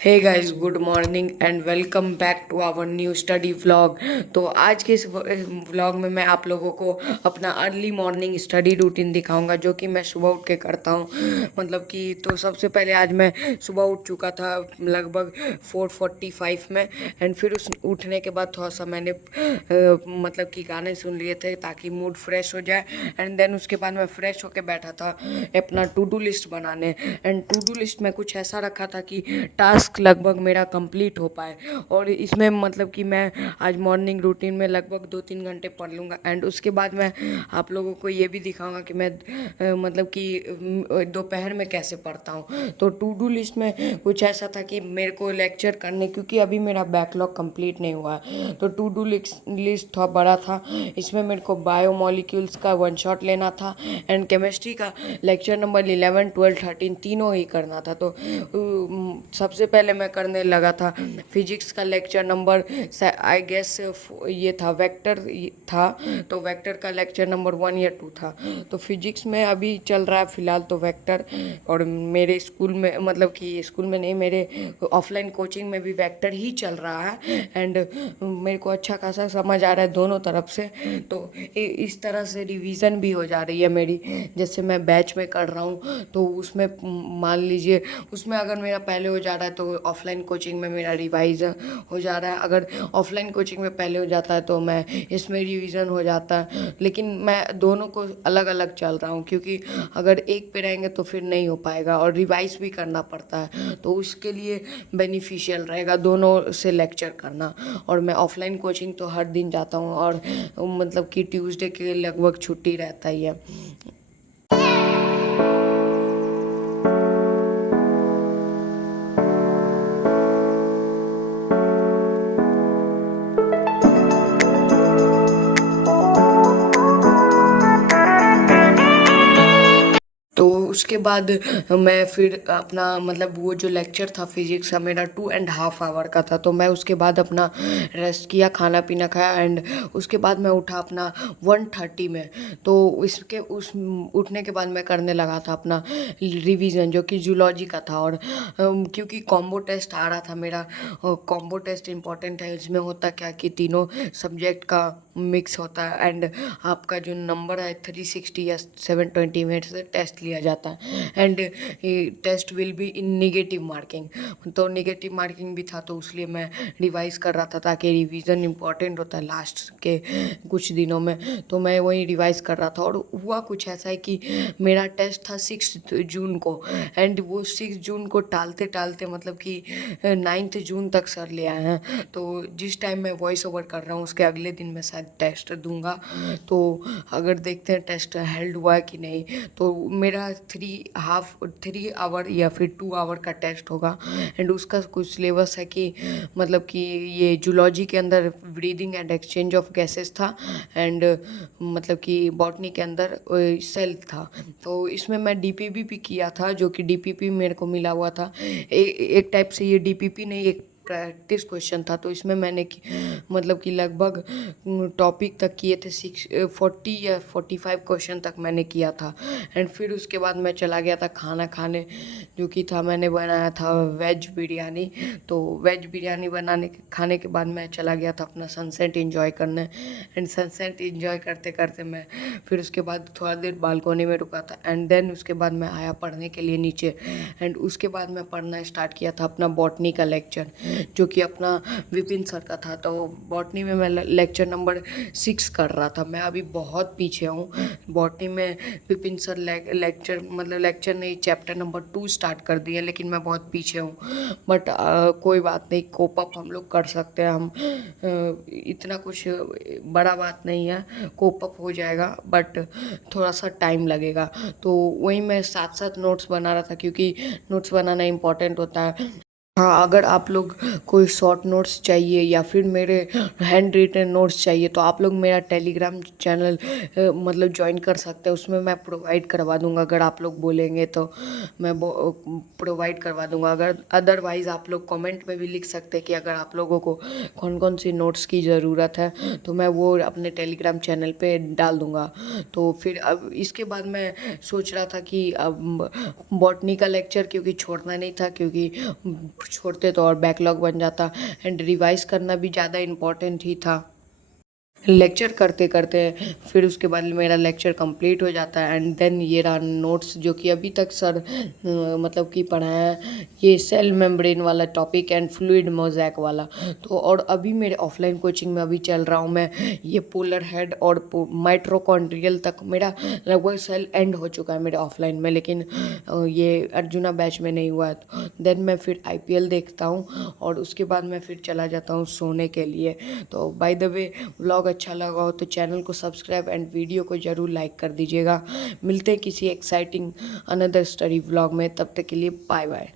Hey guys, good morning and welcome back to our new study vlog. तो आज के इस व्लॉग में मैं आप लोगों को अपना अर्ली मॉर्निंग स्टडी रूटीन दिखाऊंगा जो कि मैं सुबह उठ के करता हूँ। मतलब कि तो सबसे पहले आज मैं सुबह उठ चुका था लगभग 4:45 में। एंड फिर उस उठने के बाद थोड़ा सा मैंने मतलब कि गाने सुन लिए थे ताकि मूड फ्रेश हो जाए। एंड देन उसके बाद मैं फ्रेश होके बैठा था अपना टू डू लिस्ट बनाने। एंड टू डू लिस्ट में कुछ ऐसा रखा था कि टास्क लगभग मेरा कंप्लीट हो पाए। और इसमें मतलब कि मैं आज मॉर्निंग रूटीन में लगभग 2-3 घंटे पढ़ लूँगा। एंड उसके बाद मैं आप लोगों को ये भी दिखाऊंगा कि मैं मतलब कि दोपहर में कैसे पढ़ता हूँ। तो टू डू लिस्ट में कुछ ऐसा था कि मेरे को लेक्चर करने, क्योंकि अभी मेरा बैकलॉग कंप्लीट नहीं हुआ है, तो टू डू लिस्ट थोड़ा बड़ा था। इसमें मेरे को बायोमोलिक्यूल्स का वन शॉट लेना था एंड केमिस्ट्री का लेक्चर नंबर 11, 12, 13 तीनों ही करना था। तो सबसे पहले मैं करने लगा था फिजिक्स का लेक्चर नंबर, आई गेस ये था वेक्टर था, तो वेक्टर का लेक्चर नंबर 1 या 2 था। तो फिजिक्स में अभी चल रहा है फ़िलहाल तो वेक्टर। और मेरे स्कूल में, मतलब कि स्कूल में नहीं, मेरे ऑफलाइन कोचिंग में भी वेक्टर ही चल रहा है। एंड मेरे को अच्छा खासा समझ आ रहा है दोनों तरफ से। तो इस तरह से रिवीजन भी हो जा रही है मेरी। जैसे मैं बैच में कर रहा हूँ तो उसमें मान लीजिए उसमें अगर मेरा पहले हो जा रहा है तो ऑफलाइन कोचिंग में मेरा रिवाइज हो जा रहा है। अगर ऑफलाइन कोचिंग में पहले हो जाता है तो मैं इसमें रिवीजन हो जाता है। लेकिन मैं दोनों को अलग अलग चल रहा हूँ, क्योंकि अगर एक पे रहेंगे तो फिर नहीं हो पाएगा और रिवाइज भी करना पड़ता है। तो उसके लिए बेनिफिशियल रहेगा दोनों से लेक्चर करना। और मैं ऑफलाइन कोचिंग तो हर दिन जाता हूँ, और मतलब कि ट्यूसडे के लगभग छुट्टी रहता ही है। तो उसके बाद मैं फिर अपना, मतलब वो जो लेक्चर था फिजिक्स का मेरा 2.5 आवर का था, तो मैं उसके बाद अपना रेस्ट किया, खाना पीना खाया। एंड उसके बाद मैं उठा अपना 1:30 में। तो इसके उस उठने के बाद मैं करने लगा था अपना रिवीजन जो कि जूलॉजी का था। और क्योंकि कॉम्बो टेस्ट आ रहा था मेरा, कॉम्बो टेस्ट इम्पॉर्टेंट है। इसमें होता क्या कि तीनों सब्जेक्ट का मिक्स होता है। एंड आपका जो नंबर है 360 या 720 में से टेस्ट लिया जाता है। And test will be in negative marking. तो निगेटिव मार्किंग भी था, तो इसलिए मैं रिवाइज कर रहा था, ताकि रिवीजन इम्पॉर्टेंट होता है लास्ट के कुछ दिनों में। तो मैं वही रिवाइज कर रहा था। और हुआ कुछ ऐसा है कि मेरा टेस्ट था 6 जून को। एंड वो 6 जून को टालते टालते मतलब कि 9 जून तक सर ले आए हैं। तो जिस टाइम मैं वॉइस ओवर कर रहा हूँ उसके अगले दिन मैं शायद टेस्ट दूंगा। तो अगर देखते हैं टेस्ट हेल्ड हुआ है कि नहीं। तो मेरा 3 आवर या फिर 2 आवर का टेस्ट होगा। एंड उसका कुछ सिलेबस है कि मतलब कि ये जूलॉजी के अंदर breathing and exchange of gases था। एंड मतलब कि बॉटनी के अंदर सेल था। तो इसमें मैं डीपीपी भी किया था, जो कि डीपीपी मेरे को मिला हुआ था। एक टाइप से ये डीपीपी नहीं, एक प्रैक्टिस क्वेश्चन था। तो इसमें मैंने मतलब कि लगभग टॉपिक तक किए थे, 40 या 45 क्वेश्चन तक मैंने किया था। एंड फिर उसके बाद मैं चला गया था खाना खाने, जो कि था मैंने बनाया था वेज बिरयानी। तो वेज बिरयानी खाने के बाद मैं चला गया था अपना सनसेट एंजॉय करने। एंड सनसेट एंजॉय करते करते मैं फिर उसके बाद थोड़ा देर बालकोनी में रुका था। एंड देन उसके बाद मैं आया पढ़ने के लिए नीचे। एंड उसके बाद मैं पढ़ना स्टार्ट किया था अपना बॉटनी का लेक्चर, जो कि अपना विपिन सर का था। तो बॉटनी में मैं लेक्चर नंबर 6 कर रहा था। मैं अभी बहुत पीछे हूँ बॉटनी में। विपिन सर लेक्चर, मतलब लेक्चर नहीं, चैप्टर नंबर 2 स्टार्ट कर दिए, लेकिन मैं बहुत पीछे हूँ। बट कोई बात नहीं, कोप अप हम लोग कर सकते हैं। हम इतना कुछ बड़ा बात नहीं है, कोप अप हो जाएगा, बट थोड़ा सा टाइम लगेगा। तो वही मैं साथ साथ नोट्स बना रहा था, क्योंकि नोट्स बनाना इम्पोर्टेंट होता है। हाँ, अगर आप लोग कोई शॉर्ट नोट्स चाहिए या फिर मेरे हैंड रिटन नोट्स चाहिए तो आप लोग मेरा टेलीग्राम चैनल मतलब ज्वाइन कर सकते हैं। उसमें मैं प्रोवाइड करवा दूंगा, अगर आप लोग बोलेंगे तो मैं प्रोवाइड करवा दूंगा। अगर अदरवाइज़ आप लोग कमेंट में भी लिख सकते हैं कि अगर आप लोगों को कौन कौन सी नोट्स की ज़रूरत है, तो मैं वो अपने टेलीग्राम चैनल पे डाल दूंगा। तो फिर अब इसके बाद मैं सोच रहा था कि अब बॉटनी का लेक्चर क्योंकि छोड़ना नहीं था, क्योंकि छोड़ते तो और बैकलॉग बन जाता एंड रिवाइज करना भी ज़्यादा इम्पोर्टेंट ही था। लेक्चर करते करते फिर उसके बाद मेरा लेक्चर कंप्लीट हो जाता है एंड देन ये रहा नोट्स जो कि अभी तक सर मतलब कि पढ़ाया है, ये सेल मेम्ब्रेन वाला टॉपिक एंड फ्लूइड मोज़ैक वाला। तो और अभी मेरे ऑफलाइन कोचिंग में अभी चल रहा हूँ मैं, ये पोलर हेड और माइट्रोकॉन्ड्रियल तक मेरा लगभग सेल एंड हो चुका है मेरे ऑफलाइन में, लेकिन ये अर्जुना बैच में नहीं हुआ है। तो देन मैं फिर IPL देखता हूँ और उसके बाद मैं फिर चला जाता हूँ सोने के लिए। तो बाय द वे व्लॉग अच्छा लगा हो तो चैनल को सब्सक्राइब एंड वीडियो को ज़रूर लाइक कर दीजिएगा। मिलते हैं किसी एक्साइटिंग अनदर स्टडी व्लॉग में, तब तक के लिए बाय बाय।